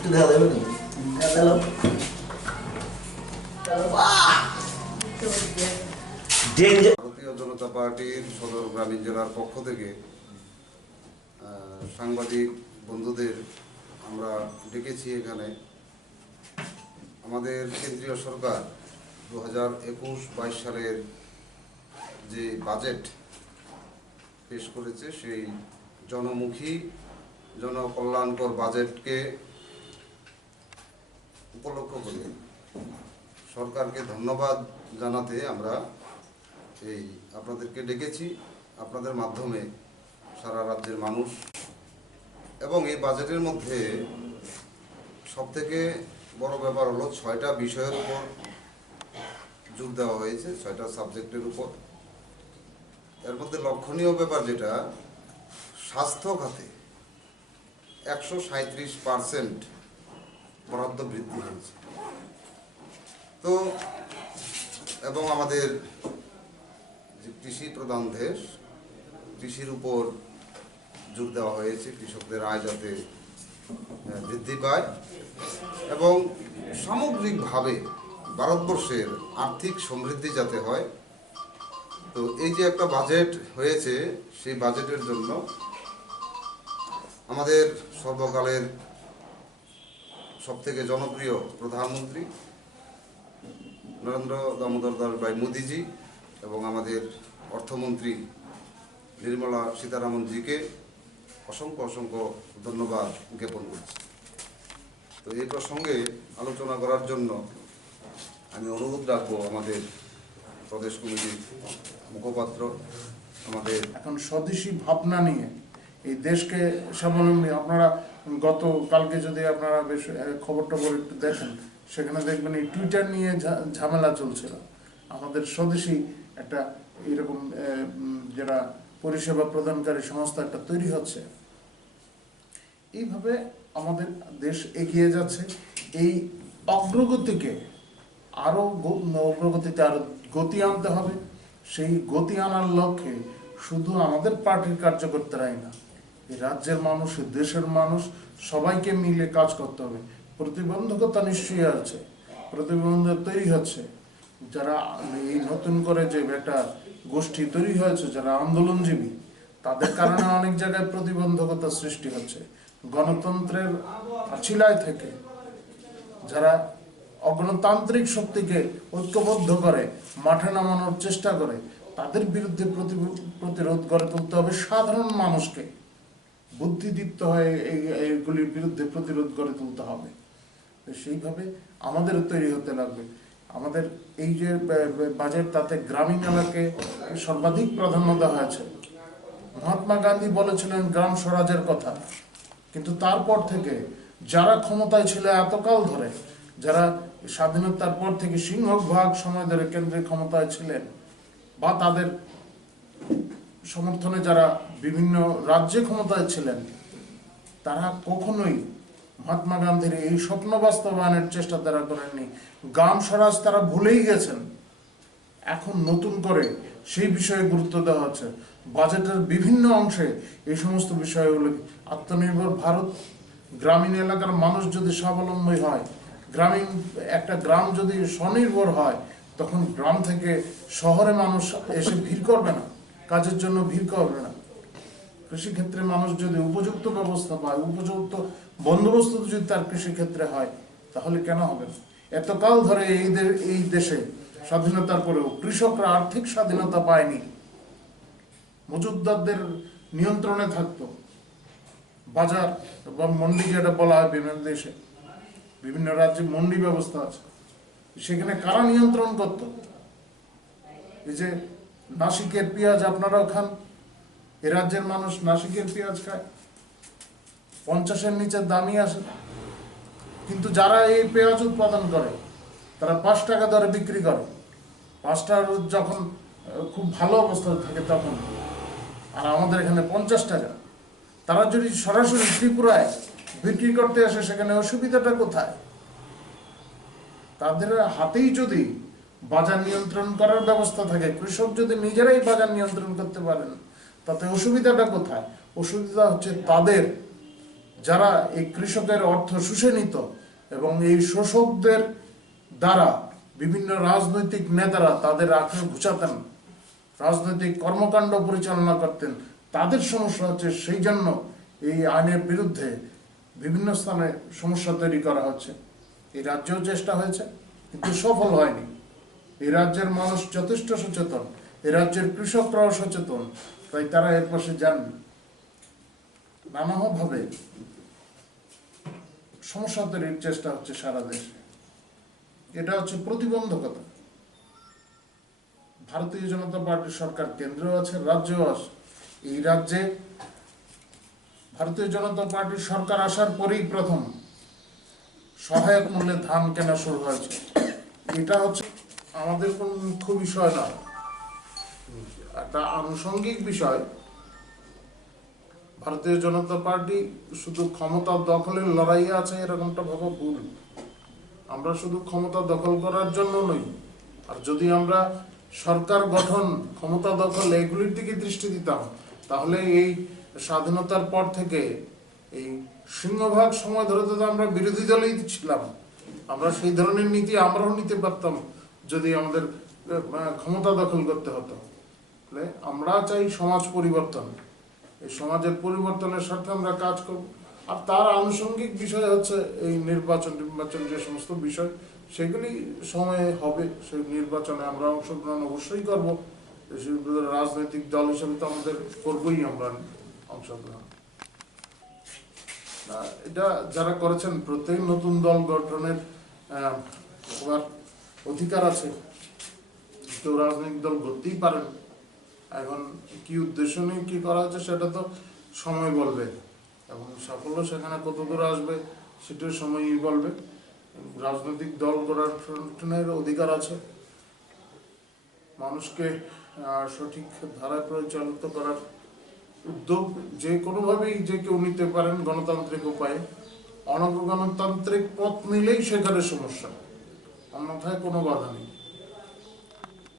একটু দেখা যাবে না? ভারতীয় জনতা পার্টির সদর গ্রামীণ জেলার পক্ষ থেকে সাংবাদিক বন্ধুদের আমরা ডেকেছি এখানে। আমাদের কেন্দ্রীয় সরকার 2021-22 সালের যে বাজেট পেশ করেছে, সেই জনমুখী জনকল্যাণকর বাজেটকে উপলক্ষ করে সরকারকে ধন্যবাদ জানাতে আমরা আপনাদেরকে ডেকেছি। আপনাদের মাধ্যমে সারা রাজ্যের মানুষ, এবং এই বাজেটের মধ্যে সবথেকে বড় ব্যাপার হলো 6টা বিষয়ের উপর জোর দেওয়া হয়েছে, 6টা সাবজেক্টের উপর। এর মধ্যে লক্ষণীয় ব্যাপার যেটা, স্বাস্থ্য খাতে 137% বরাদ্দ বৃদ্ধি হয়েছে। তো এবং আমাদের যে কৃষি প্রধান দেশ, কৃষির উপর জোর দেওয়া হয়েছে, কৃষকদের আয় যাতে বৃদ্ধি পায় এবং সামগ্রিকভাবে ভারতবর্ষের আর্থিক সমৃদ্ধি যাতে হয়। তো এই যে একটা বাজেট হয়েছে, সেই বাজেটের জন্য আমাদের সর্বকালের সবথেকে জনপ্রিয় প্রধানমন্ত্রী নরেন্দ্র দামোদর দাস ভাই মোদিজি এবং আমাদের অর্থমন্ত্রী নির্মলা সীতারামনজিকে অসংখ্য অসংখ্য ধন্যবাদ জ্ঞাপন করছি। তো এই প্রসঙ্গে আলোচনা করার জন্য আমি অনুরোধ রাখবো আমাদের প্রদেশ কমিটির মুখপাত্র, আমাদের এখন স্বদেশী ভাবনা নিয়ে এই দেশকে স্বাবলম্বী। আপনারা গতকালকে যদি আপনারা বেশ খবর টবর একটু দেখেন, সেখানে দেখবেন এই টুইটার নিয়ে ঝামেলা চলছিল। আমাদের স্বদেশী একটা এরকম যারা পরিষেবা প্রদানকারী সংস্থা একটা তৈরি হচ্ছে। এইভাবে আমাদের দেশ এগিয়ে যাচ্ছে। এই অগ্রগতিকে অগ্রগতিতে আরো গতি আনতে হবে। সেই গতি আনার লক্ষ্যে শুধু আমাদের পার্টির কার্যকর্তারাই না, এই রাজ্যের মানুষ, দেশের মানুষ সবাইকে মিলে কাজ করতে হবে। প্রতিবন্ধকতা নিশ্চয়ই আছে, প্রতিবন্ধকতা তৈরি হচ্ছে। যারা এই নতুন করে যে একটা গোষ্ঠী তৈরি হয়েছে, যারা আন্দোলনজীবী, তাদের কারণে অনেক জায়গায় প্রতিবন্ধকতা সৃষ্টি হচ্ছে। গণতন্ত্রের আছিলায় থেকে যারা অগণতান্ত্রিক শক্তিকে ঐক্যবদ্ধ করে মাঠে নামানোর চেষ্টা করে, তাদের বিরুদ্ধে প্রতিরোধ গড়ে তুলতে হবে। সাধারণ মানুষকে বুদ্ধিদীপ্ত হয়ে এইগুলির বিরুদ্ধে প্রতিরোধ গড়ে তুলতে হবে। সেইভাবে আমাদের তৈরি হতে লাগবে। আমাদের এই যে বাজেট, তাতে গ্রামীণ এলাকাকে সর্বাধিক প্রাধান্য দেওয়া হয়েছে। মহাত্মা গান্ধী বলেছিলেন গ্রাম স্বরাজের কথা, কিন্তু তারপর থেকে যারা ক্ষমতায় ছিল এতকাল ধরে, যারা স্বাধীনতার পর থেকে সিংহভাগ সময় ধরে কেন্দ্রের ক্ষমতায় ছিলেন, বা তাদের সমর্থনে যারা বিভিন্ন রাজ্যে ক্ষমতায় ছিলেন, তারা কখনোই মহাত্মা গান্ধীর এই স্বপ্ন বাস্তবায়নের চেষ্টা তারা করেননি। গ্রাম স্বরাজ তারা ভুলেই গেছেন। এখন নতুন করে সেই বিষয়ে গুরুত্ব দেওয়া হচ্ছে। বাজেটের বিভিন্ন অংশে এই সমস্ত বিষয়গুলো, আত্মনির্ভর ভারত, গ্রামীণ এলাকার মানুষ যদি স্বাবলম্বী হয়, একটা গ্রাম যদি স্বনির্ভর হয়, তখন গ্রাম থেকে শহরে মানুষ এসে ভিড় করবে না, কাজের জন্য ভিড় করবে না। কৃষিক্ষেত্রে মানুষ যদি উপযুক্ত ব্যবস্থা পায়, উপযুক্ত বন্দোবস্ত যদি তার কৃষিক্ষেত্রে হয়, তাহলে কেন হবে না? এতকাল ধরে এই দেশে স্বাধীনতার পরেও কৃষকরা আর্থিক স্বাধীনতা পায়নি, মজুতদারদের নিয়ন্ত্রণে থাকতো। বাজার বা মন্ডি যেটা বলা হয়, বিভিন্ন দেশে বিভিন্ন রাজ্যে মন্ডি ব্যবস্থা আছে, সেখানে কারা নিয়ন্ত্রণ করত? এই যে নাসিকের পেঁয়াজ আপনারাও খান, এ রাজ্যের মানুষ নাসিকের পেঁয়াজ খায়, 50-এর নিচে দামই আসে। কিন্তু যারা এই পেঁয়াজ উৎপাদন করে, তারা 5 টাকা দরে বিক্রি করে। 5 টাকা যখন খুব ভালো অবস্থা থাকে তখন, আর আমাদের এখানে 50 টাকা। তারা যদি সরাসরি ত্রিপুরায় বিক্রি করতে আসে, সেখানে অসুবিধাটা কোথায়? তাদের হাতেই যদি বাজার নিয়ন্ত্রণ করার ব্যবস্থা থাকে, কৃষক যদি নিজেরাই বাজার নিয়ন্ত্রণ করতে পারেন, তাতে অসুবিধাটা কোথায়? অসুবিধা হচ্ছে তাদের যারা এই কৃষকের অর্থ শুষে নিত এবং এই শোষকদের দ্বারা বিভিন্ন রাজনৈতিক নেতারা তাদের আঁখড়ে ঘুচাতেন, রাজনৈতিক কর্মকাণ্ড পরিচালনা করতেন, তাদের সমস্যা হচ্ছে। সেই জন্য এই আইনের বিরুদ্ধে বিভিন্ন স্থানে সমস্যা তৈরি করা হচ্ছে। এই রাজ্যেও চেষ্টা হয়েছে, কিন্তু সফল হয়নি। এই রাজ্যের মানুষ যথেষ্ট সচেতন, এই রাজ্যের কৃষকরাও সচেতন, তাই তারা এর পাশে যাননি। নানাভাবে সমস্যা তৈরির চেষ্টা হচ্ছে সারা দেশে। এটা হচ্ছে প্রতিবন্ধকতা। ভারতীয় জনতা পার্টির সরকার কেন্দ্রেও আছে, রাজ্যেও আছে। এই রাজ্যে ভারতীয় জনতা পার্টির সরকার আসার পরেই প্রথম সহায়ক মূল্যে ধান কেনা শুরু হয়েছে। এটা হচ্ছে আমাদের কোন মুখ্য বিষয় না, একটা আনুষঙ্গিক বিষয়। ভারতীয় জনতা পার্টি শুধু ক্ষমতা দখলের লড়াইয়ে আছে এরকমটা ভাবা ভুল। আমরা শুধু ক্ষমতা দখল করার জন্য নই, আর যদি আমরা সরকার গঠন, ক্ষমতা দখল এগুলির দিকে দৃষ্টি দিতাম, তাহলে এই স্বাধীনতার পর থেকে এই সিংহভাগ সময় ধরে তো আমরা বিরোধী দলেই ছিলাম। আমরা সেই ধরনের নীতি আমরাও নিতে পারতাম যদি আমাদের ক্ষমতা দখল করতে হতো। আমরা চাই সমাজ পরিবর্তন, এই সমাজের পরিবর্তনের স্বার্থে আমরা কাজ করব। আর তার আনুষঙ্গিক বিষয় হচ্ছে এই নির্বাচন যে সমস্ত বিষয়, সেগুলি সময়ে হবে। সেই নির্বাচনে আমরা অংশগ্রহণ অবশ্যই করব। রাজনৈতিক দল হিসেবে তো আমাদের করবই আমরা অংশগ্রহণ। এটা যারা করেছেন, প্রত্যেক নতুন দল গঠনের অধিকার আছে, কেউ রাজনৈতিক দল করতেই পারেন। এখন কি উদ্দেশ্য নিয়ে কি করা হচ্ছে সেটা তো সময় বলবে, এবং সাফল্য সেখানে কত দূর আসবে সেটাও সময়ই বলবে। রাজনৈতিক দল গঠনের অধিকার আছে, মানুষকে সঠিক ধারায় পরিচালিত করার উদ্যোগ যে কোনোভাবেই যে কেউ নিতে পারেন গণতান্ত্রিক উপায়ে। অনগণতান্ত্রিক পথ নিলেই সেখানে সমস্যা, অন্যথায় কোনো বাধা নেই।